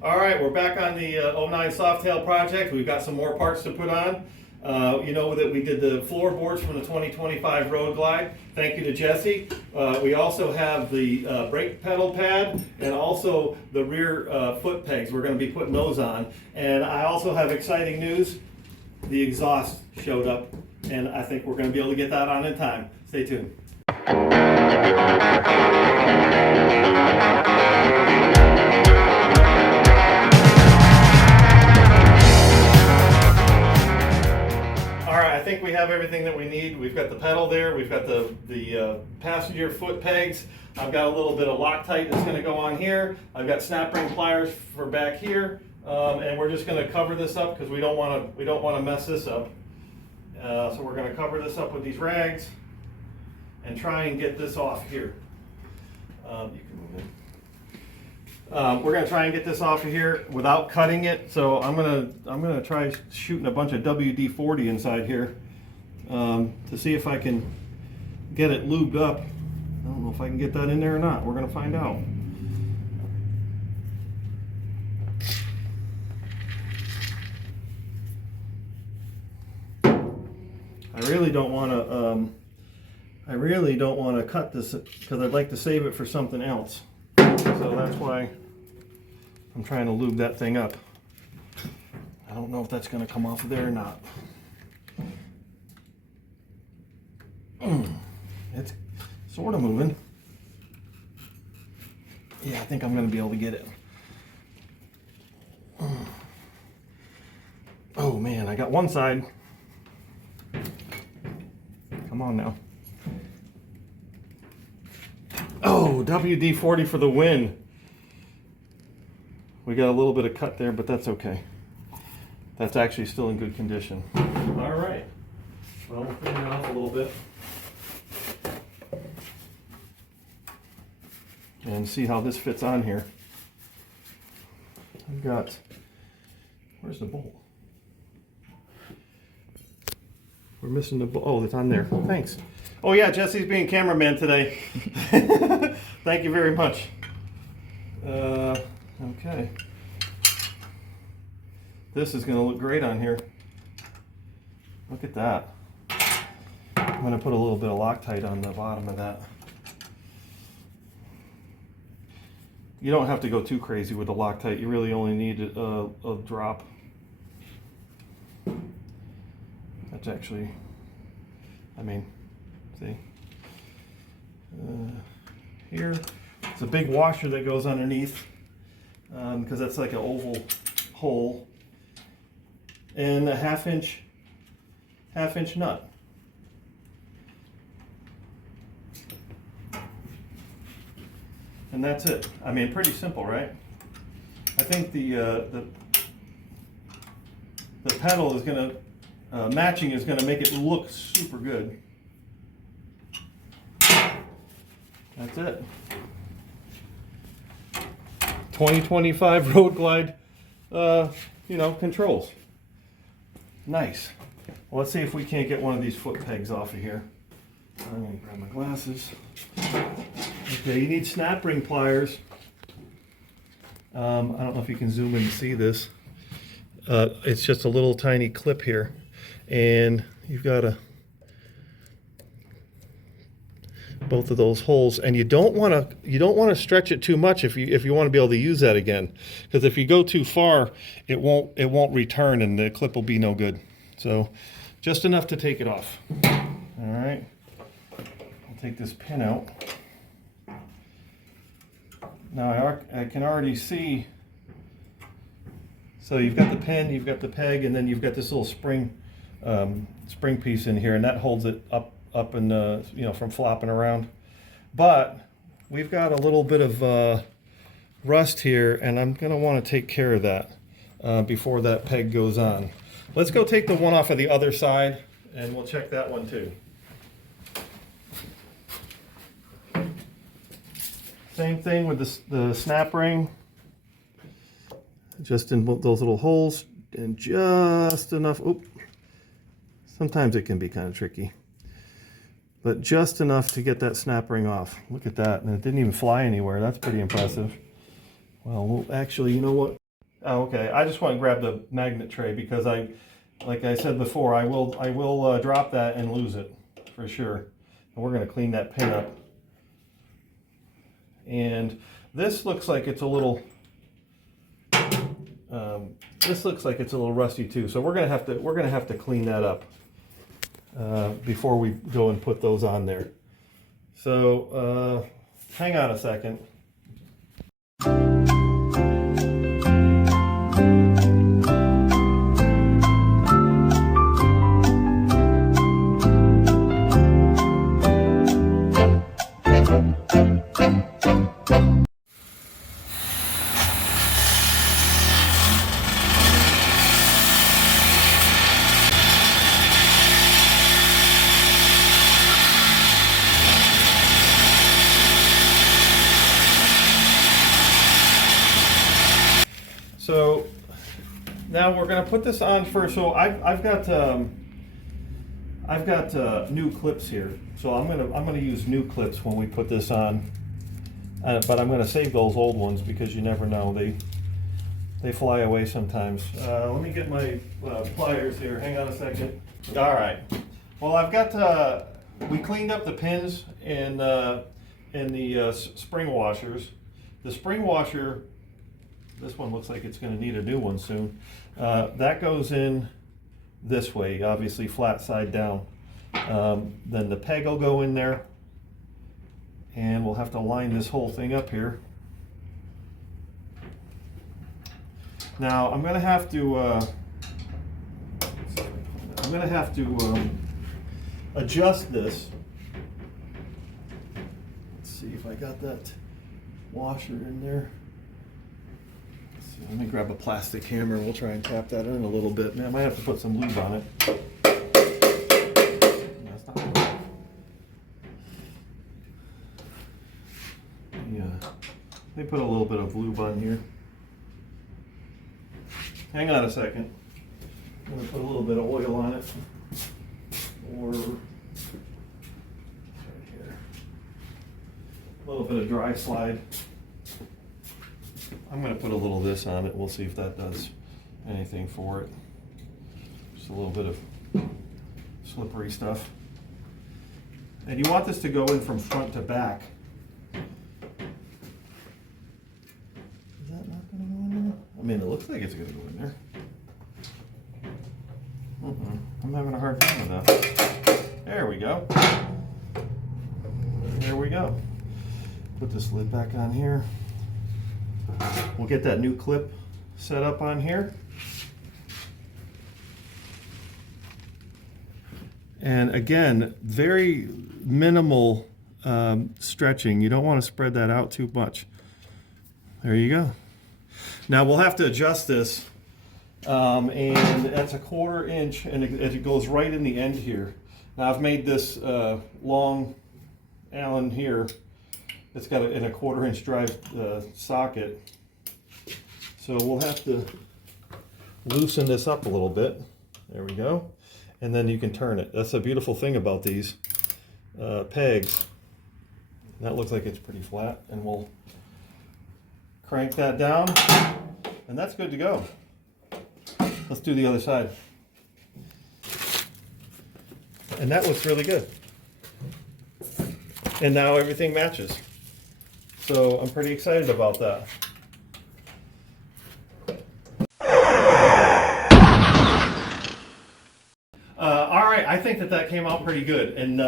All right, we're back on the '09 Softail project. We've got some more parts to put on. You know that we did the floorboards from the 2025 Road Glide. Thank you to Jesse. We also have the brake pedal pad and also the rear foot pegs. We're going to be putting those on. And I also have exciting news. The exhaust showed up, and I think we're going to be able to get that on in time. Stay tuned. I think we have everything that we need. We've got the pedal there. We've got the passenger foot pegs. I've got a little bit of Loctite that's going to go on here. I've got snap ring pliers for back here, and we're just going to cover this up because we don't want to mess this up. So we're going to cover this up with these rags and try and get this off here. You can move in. We're going to try and get this off of here without cutting it. So I'm gonna try shooting a bunch of WD-40 inside here to see if I can get it lubed up. I don't know if I can get that in there or not. We're going to find out. I really don't want to cut this because I'd like to save it for something else. So that's why I'm trying to lube that thing up. I don't know if that's going to come off of there or not. It's sort of moving. Yeah, I think I'm going to be able to get it. Oh man, I got one side. Come on now. Oh, WD-40 for the win. We got a little bit of cut there, but that's okay. That's actually still in good condition. All right. Well, we'll clean it off a little bit. And see how this fits on here. I've got, where's the bolt? We're missing the bolt. Oh, it's on there. Thanks. Oh yeah, Jesse's being cameraman today. Thank you very much. Okay. This is going to look great on here. Look at that. I'm going to put a little bit of Loctite on the bottom of that. You don't have to go too crazy with the Loctite. You really only need a drop. That's actually, I mean, see? Here, it's a big washer that goes underneath because that's like an oval hole, and a half inch nut. And that's it. I mean, pretty simple, right? I think the pedal is gonna matching is gonna make it look super good. That's it. 2025 Road Glide, controls. Nice. Well, let's see if we can't get one of these foot pegs off of here. I'm gonna grab my glasses. Okay, you need snap ring pliers. I don't know if you can zoom in and see this. It's just a little tiny clip here, and you've got both of those holes, and you don't want to stretch it too much if you want to be able to use that again, because if you go too far, it won't return, and the clip will be no good. So just enough to take it off. All right, I'll take this pin out. Now I can already see. So you've got the pin, you've got the peg, and then you've got this little spring piece in here, and that holds it up and from flopping around. But we've got a little bit of rust here, and I'm going to want to take care of that before that peg goes on. Let's go take the one off of the other side, and we'll check that one too. Same thing with the snap ring, just in those little holes, and just enough. Oop. Sometimes it can be kind of tricky, but just enough to get that snap ring off. Look at that, and it didn't even fly anywhere. That's pretty impressive. Well, actually, you know what? Oh, okay. I just want to grab the magnet tray because like I said before, I will drop that and lose it for sure. And we're going to clean that pin up. And this looks like it's a little, rusty too. So we're going to have to clean that up before we go and put those on there. So hang on a second. So now we're going to put this on first. So I've got new clips here. So I'm gonna use new clips when we put this on. But I'm going to save those old ones because you never know, they fly away sometimes. Let me get my pliers here. Hang on a second. All right. Well, I've got we cleaned up the pins in the spring washers. The spring washer. This one looks like it's going to need a new one soon. That goes in this way, obviously flat side down. Then the peg will go in there, and we'll have to line this whole thing up here. Now I'm going to have to adjust this. Let's see if I got that washer in there. Let me grab a plastic hammer and we'll try and tap that in a little bit. Man, I might have to put some lube on it. That's not good. Yeah, let me put a little bit of lube on here. Hang on a second. I'm going to put a little bit of oil on it. Or right here. A little bit of dry slide. I'm going to put a little of this on it. We'll see if that does anything for it. Just a little bit of slippery stuff. And you want this to go in from front to back. Is that not going to go in there? I mean, it looks like it's going to go in there. I'm having a hard time with that. There we go. There we go. Put this lid back on here. We'll get that new clip set up on here. And again, very minimal stretching. You don't want to spread that out too much. There you go. Now we'll have to adjust this, and that's a 1/4 inch, and it goes right in the end here. Now I've made this long Allen here. It's got a 1/4 inch drive socket. So we'll have to loosen this up a little bit. There we go. And then you can turn it. That's a beautiful thing about these pegs. That looks like it's pretty flat. And we'll crank that down. And that's good to go. Let's do the other side. And that looks really good. And now everything matches. So I'm pretty excited about that. All right, I think that came out pretty good, and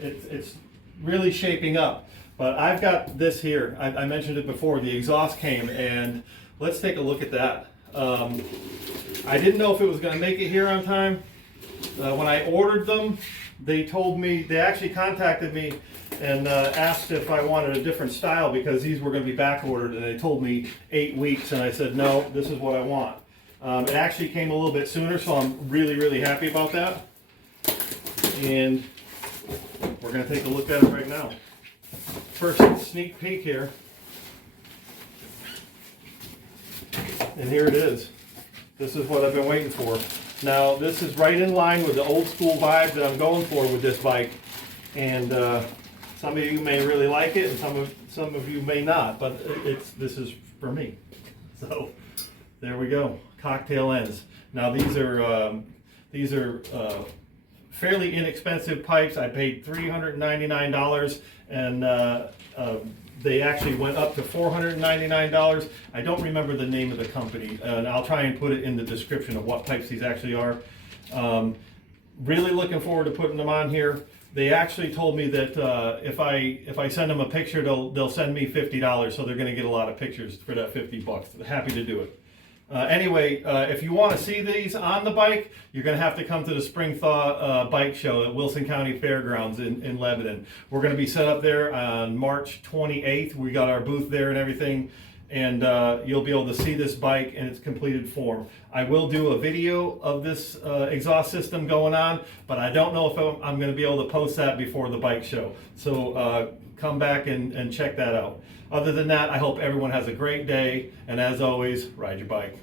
it's really shaping up. But I've got this here. I mentioned it before. The exhaust came, and let's take a look at that. I didn't know if it was going to make it here on time. When I ordered them, they actually contacted me and asked if I wanted a different style because these were going to be back ordered, and they told me 8 weeks, and I said no, this is what I want. It actually came a little bit sooner, so I'm really, really happy about that. And we're going to take a look at it right now. First sneak peek here. And here it is. This is what I've been waiting for. Now, this is right in line with the old school vibe that I'm going for with this bike. And some of you may really like it, and some of you may not. But this is for me. So There we go, cocktail ends. Now these are fairly inexpensive pipes. I paid $399, and they actually went up to $499. I don't remember the name of the company, and I'll try and put it in the description of what pipes these actually are. Really looking forward to putting them on here. They actually told me that if I send them a picture, they'll send me $50, so they're going to get a lot of pictures for that $50. Happy to do it. Anyway, if you want to see these on the bike, you're going to have to come to the Spring Thaw Bike Show at Wilson County Fairgrounds in Lebanon. We're going to be set up there on March 28th. We got our booth there and everything, and you'll be able to see this bike in its completed form. I will do a video of this exhaust system going on, but I don't know if I'm going to be able to post that before the bike show. So come back and check that out. Other than that, I hope everyone has a great day, and as always, ride your bike.